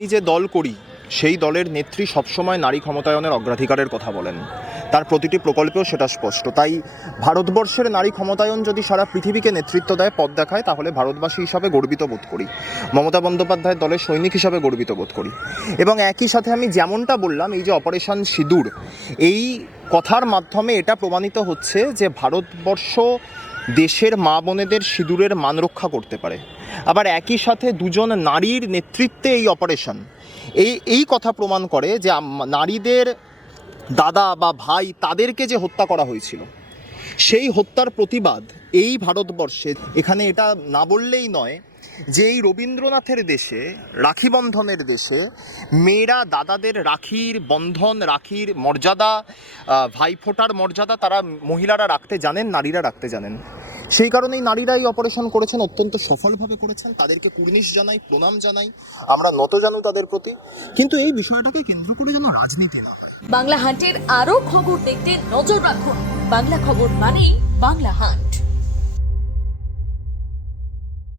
এই যে দল করি সেই দলের নেত্রী সবসময় নারী ক্ষমতায়নের অগ্রাধিকারের কথা বলেন, তার প্রতিটি প্রকল্পেও সেটা স্পষ্ট। তাই ভারতবর্ষের নারী ক্ষমতায়ন যদি সারা পৃথিবীকে নেতৃত্ব দেয়, পথ দেখায়, তাহলে ভারতবাসী হিসাবে গর্বিত বোধ করি, মমতা বন্দ্যোপাধ্যায়ের দলের সৈনিক হিসাবে গর্বিত বোধ করি। এবং একই সাথে আমি যেমনটা বললাম, এই যে অপারেশন সিঁদুর, এই কথার মাধ্যমে এটা প্রমাণিত হচ্ছে যে ভারতবর্ষ দেশের মা বোনেদের সিঁদুরের মান রক্ষা করতে পারে। আবার একই সাথে দুজন নারীর নেতৃত্বে এই অপারেশন এই কথা প্রমাণ করে যে নারীদের দাদা বা ভাই তাদেরকে যে হত্যা করা হয়েছিল, সেই হত্যার প্রতিবাদ এই ভারতবর্ষে, এখানে এটা না বললেই নয় যে এই রবীন্দ্রনাথের দেশে, রাখি বন্ধনের দেশে, মেয়েরা দাদাদের রাখির বন্ধন, রাখির মর্যাদা, ভাইফোঁটার মর্যাদা তারা মহিলারা রাখতে জানেন, নারীরা রাখতে জানেন। সেই কারণেই নারীরা এই অপারেশন করেছেন, অত্যন্ত সফলভাবে করেছেন। তাদেরকে কুর্নিশ জানাই, প্রণাম জানাই, আমরা নত জানু তাদের প্রতি। কিন্তু এই বিষয়টাকে কেন্দ্র করে যেন রাজনীতি না হয়। বাংলা হান্টের আরও খবর দেখতে নজর রাখুন। বাংলা খবর মানেই বাংলা হান্ট।